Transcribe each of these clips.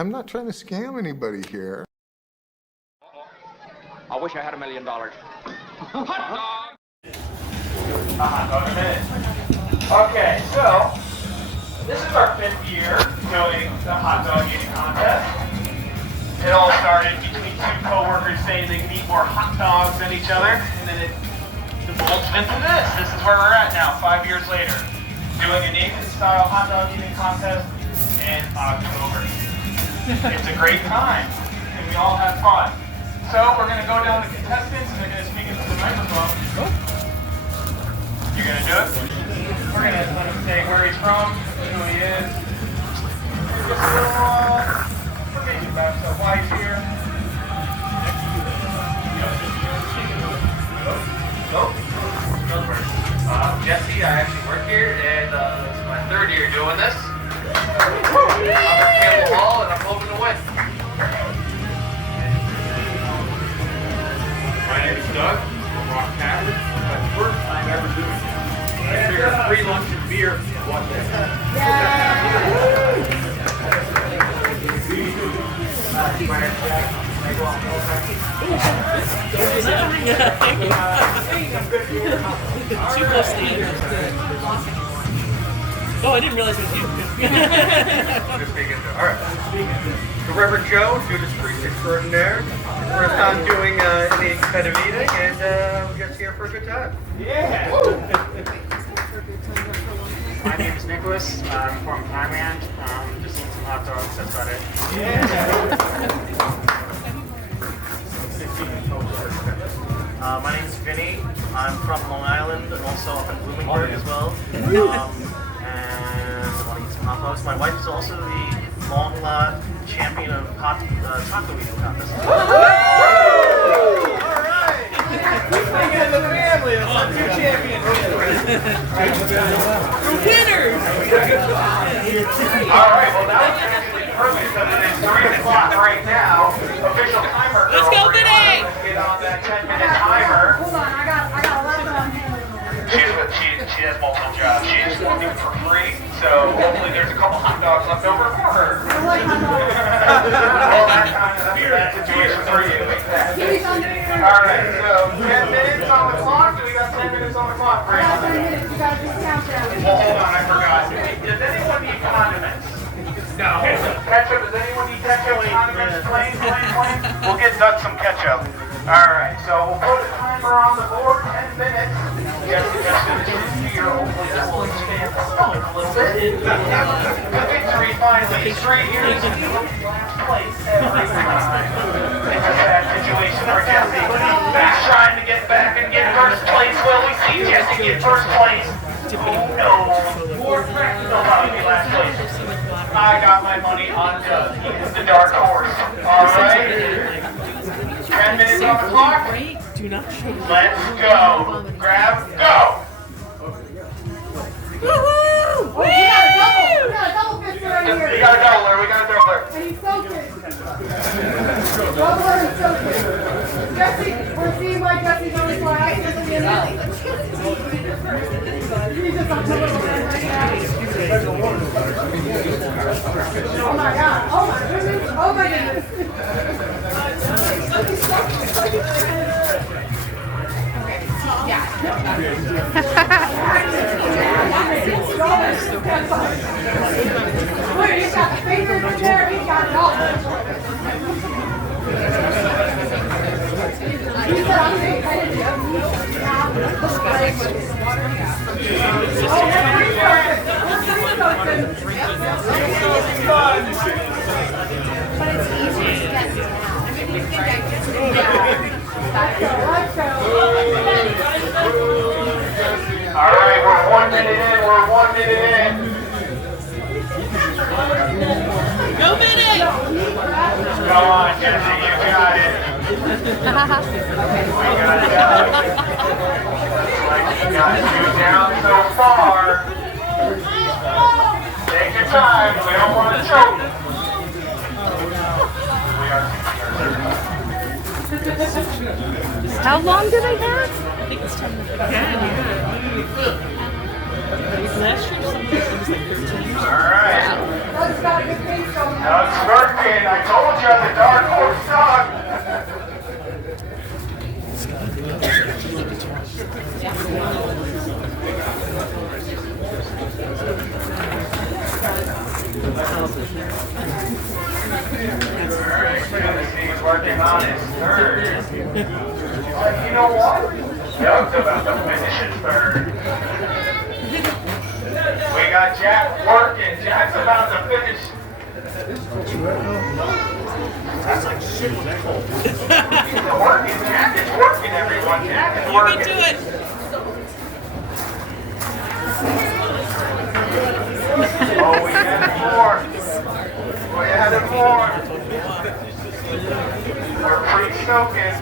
I'm not trying to scam anybody here. I wish I had $1 million. Hot dog! A hot dog a minute. Okay, so this is our 5th year doing the hot dog eating contest. It all started between 2 co-workers saying they can eat more hot dogs than each other, and then it divulged into this. This is where we're at now, 5 years later. Doing a Nathan-style hot dog eating contest in October. It's a great time, and we all have fun. So we're going to go down to contestants, and they're going to speak into the microphone. You're going to do it? We're going to let him say where he's from, who he is. Just a little information about himself, why he's here. Jesse, I actually work here, and this is my 3rd year doing this. I'm at Campbell Hall, and I'm hoping to win. My name is Doug. I'm Rock Packard. It's my first time ever doing this. I figured free lunch and beer one day. Too close to you. Oh, I didn't realize it was you. Alright. The Reverend Joe, Dudeist Priest Extraordinaire. First time doing any kind of eating, and we're just here for a good time. Yeah! My name is Nicholas. I'm from Thailand. Just eating some hot dogs. That's about it. My name is Vinny. I'm from Long Island, also up in Bloomingburg as well. And I want to eat some hot dogs. My wife is also the long champion of taco eating contest. In the family, the 2 champions. Winners! Alright, well that was actually perfect because it is 3 o'clock right now. Official timer. Let's go, Vinny! Let's get on that 10-minute timer. Hold on, I got a lot on here. She has multiple jobs. She's working for free, so hopefully there's a couple hot dogs left over for her. Well, that kind of bad situation for you. Exactly. Alright, so 10 minutes on the clock. Do we got 10 minutes on the clock? I got 10 minutes, you gotta do the countdown. Well, hold on, I forgot. Does anyone need condiments? No. Ketchup, does anyone need ketchup? Condiments, plain? We'll get Doug some ketchup. Alright, so we'll put a timer on the board, 10 minutes. Yes, just finished here. Hopefully that will expand the stomach a little bit. The victory finally, 3 years last place every time. It's a sad situation for Jesse. He's trying to get back and get first place. Will we see Jesse get first place? Oh no. More practical about me last place. I got my money on Doug. He is the dark horse. Alright. 10 minutes on the clock. Do not show. Let's go. Grab, go. Woohoo! We got a double fist right here. We got a doubler. And he's so good. Doubler and so good. Jesse, we're seeing why Jesse's on his last. He's just on top of the right now. Oh my God. Oh my goodness. Oh my goodness. Wait, he's got the fingers in there, he's got it all. He said I'm competitive. Oh, that's perfect. But it's easy to get to. Alright, we're 1 minute in. We're 1 minute in. Go Vinny! Go on, Jesse, you got it. We got Doug. Like you got 2 down so far. Take your time. We don't want to choke. How long do they have? I think it's time to Last year, something was like 13 years. Alright. Doug's got a good pace going. Doug's working. working. I told you the dark horse dog. He's working on his third. You know what? Doug's about to finish his third. We got Jack working. Jack's about to finish. That's like shit when that cold. He's working. Jack is working, everyone. Jack is working. You can do it. Oh, we had more. We had more. We're pre-soaking.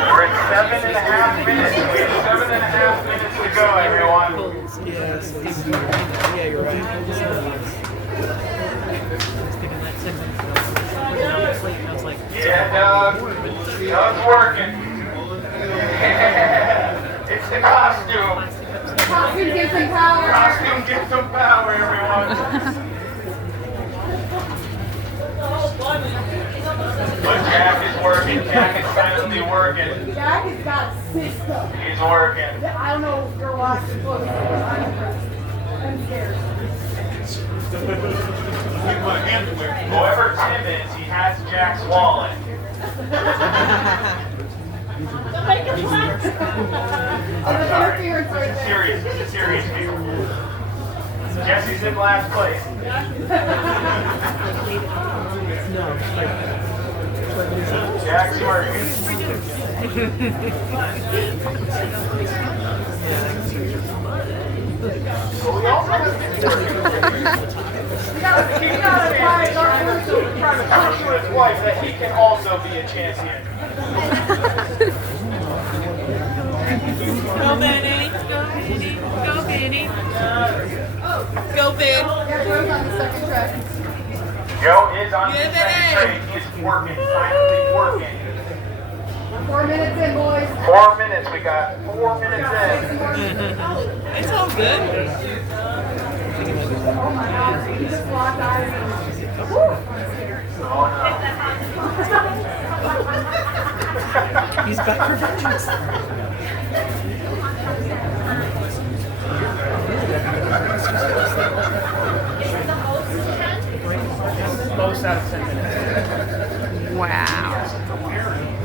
We're at 7.5 minutes. We have 7.5 minutes to go, everyone. Yes. Yeah, you're right. Yeah, Doug. Doug's working. It's the costume. Costume gives some power. Costume gives some power, everyone. But Jack is working. Jack is finally working. Jack has got system. He's working. I don't know if you're watching books, but I'm impressed. I'm scared. Whoever Tim is, he has Jack's wallet. I'm sorry. It's a serious deal. Jesse's in last place. Jack's working. Well, we also have He's trying to prove to his wife that he can also be a champion. Go, Benny. Go, Benny. Go, Ben. Yeah, Joe's on the second track. Joe is on Yeah, the second baby. train. He's working, finally working. 4 minutes in, boys. 4 minutes. We got 4 minutes in. It's all good. Oh my God, he just locked eyes. Oh no. He's back for vengeance. Most out of 10 minutes. Wow.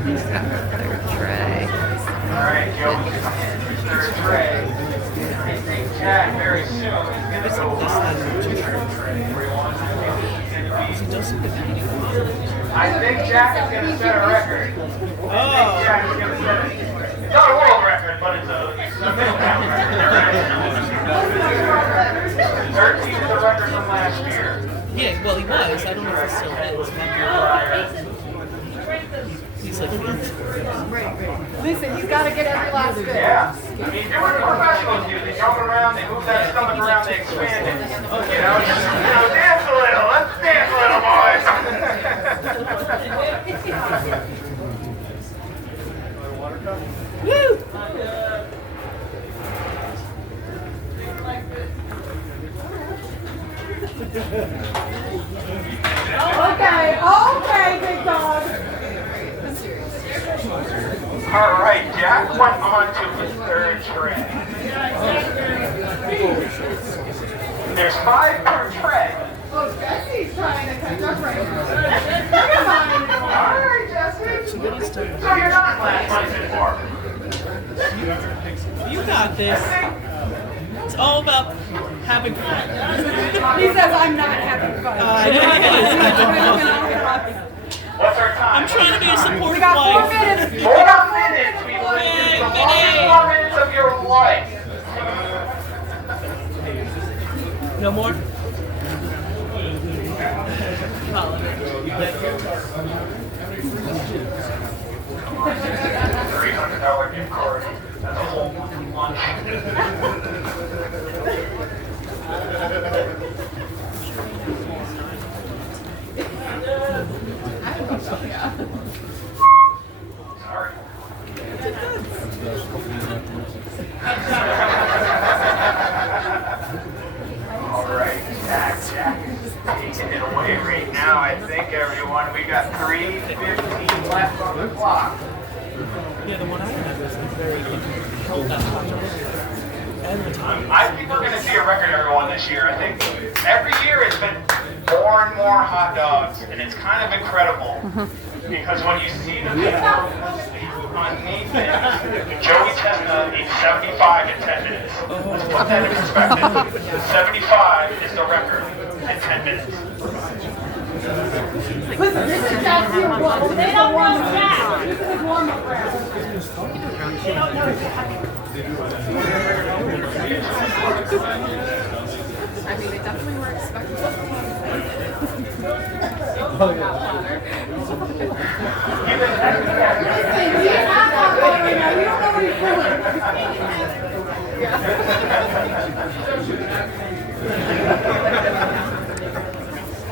He's got the third tray. Alright, Joe. Third tray. I think Jack very soon is going to go on to the third tray. I think Jack is going to set a record. I think Jack is going to set it. It's not a world record, but it's a middle-town record. 13 is the record from last year. Yeah, well, he was. I don't know if he still is. He's like, Listen, he's got to get every last bit. Yeah. I mean, do what the professionals do. They jump around, they move that stomach around, they expand it. You know, dance a little. Let's dance a little, boys. woo! Okay, big dog. All right, Jack went on to his third tray. There's 5 per tray. Oh, Jesse's trying to catch up right now. Come on. All right, Jesse. So you're not last place anymore. You got this. It's all about having fun. He says I'm not having fun. What's our time? I'm trying to be a supportive We got 4 wife. minutes. 4 minutes. We will use the longest 4 minutes of your life. No more? $300 gift card. That's a whole lunch. Sorry. o'clock. Yeah, the one I had was very held that much. And the time. I think we're going to see a record everyone this year. I think every year it's been more and more hot dogs, and it's kind of incredible. Because when you see the people underneath it, Joey Chestnut needs 75 in 10 minutes. Let's put that in perspective. 75 is the record in 10 minutes. Listen, this is just your warm. They don't know that. This is a warm-up round. They don't know that. I mean, they definitely were expecting it. Listen, he's not that hot right now. You don't know what he's doing.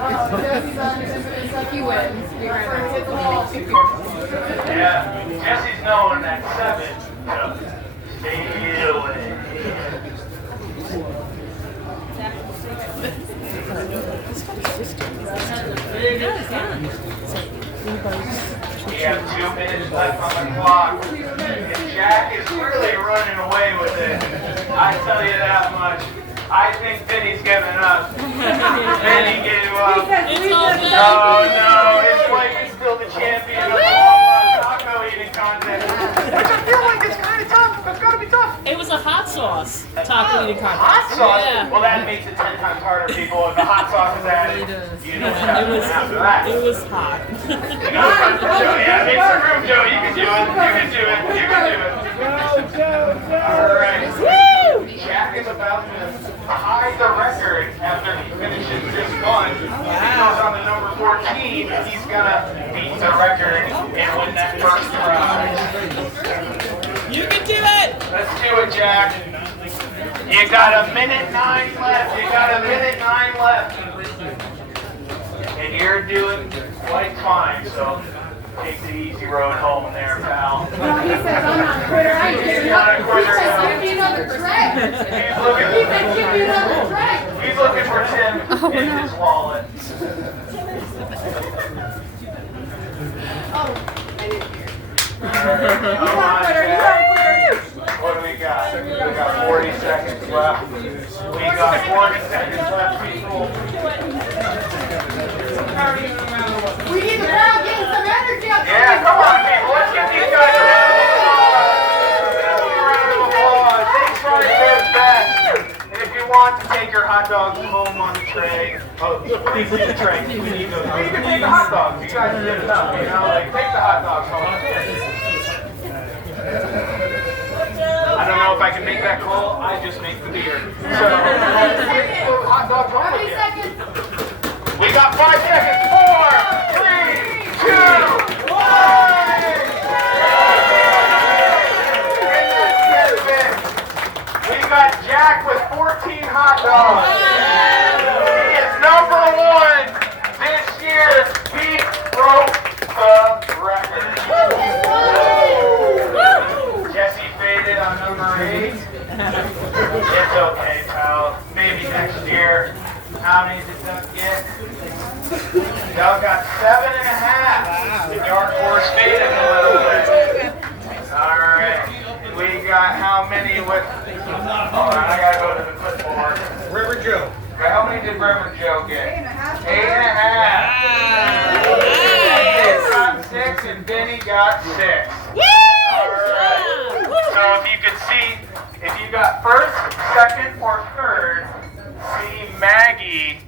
It's like he wins. Yeah, Jesse's known at 7 to stay away. We have 2 minutes left on the clock, and Jack is really running away with it. I tell you that much. I think Vinny's giving up. Vinny gave up. No, his wife is still the champion of the long taco eating contest. Which I feel like it's kind of tough. It's got to be tough. It was a hot sauce taco eating contest. Hot sauce? Yeah. Well, that makes it 10 times harder, people. If the hot sauce is added, you know what's happening after that. It was hot. Yeah, make some room, Joe. You can do it. You can do it. You can do it. All right. Jack is about to tie the record after he finishes this one. He goes on to number 14, and he's going to beat the record and win that first prize. You can do it! Let's do it, Jack. You got a minute 9 left. You got a minute 9 left. And you're doing quite fine, so take the easy road home there, pal. No, he says I'm not a quitter. I ain't giving up. He says give me another tray. He's looking, He said give me another tray. he's looking for Tim in his wallet. Oh, I didn't hear. Come He's on, not a quitter. He's not a quitter. What do we got? We got 40 seconds left. We got 40 seconds left, people. We need the crowd getting some energy up there. Yeah, come on, people. Let's get these guys a round of applause. A round of applause. Thanks for your best. And if you want to take your hot dogs home on the tray, please leave the tray. We need those. You can take the hot dogs. You guys give it up, you know? Like, take the hot dogs home. I don't know if I can make that call. I just make the beer. So, take those hot dogs home with you. We got 5 seconds. 4, 3, 2, 1. We got Jack with 14 hot dogs. He is number 1 this year. He broke the record. Jesse faded on number 8. It's okay, pal. Maybe next year. How many did Doug get? Doug got 7.5. The dark horse faded a little bit. Alright. We got how many with... Alright, I gotta go to the clipboard. Reverend Joe. How many did Reverend Joe get? 8.5. Nice. Got 6 and Benny got 6. Alright. So if you could see, if you got first, second, or third, see Maggie,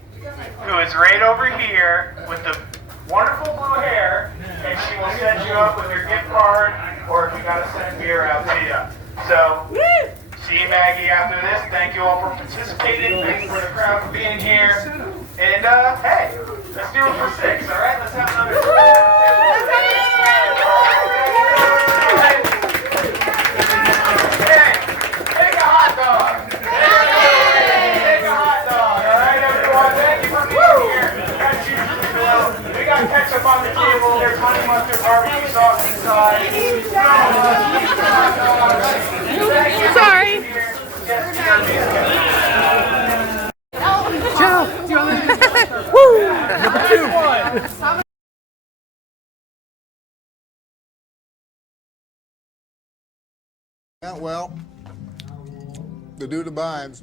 who is right over here with the wonderful blue hair, and she will set you up with your gift card, or if you got to send beer out to you. So, see Maggie after this. Thank you all for participating. Thanks for the crowd for being here. And, hey, let's do it for 6, all right? Let's have another. Hey, take a hot dog. Take a hot dog, all right, everyone? Thank you for being here. Got cheese in the middle. We got ketchup on the table. There's honey mustard barbecue sauce inside. Sorry. Joe, Woo! number 2. Yeah, well, the dude abides.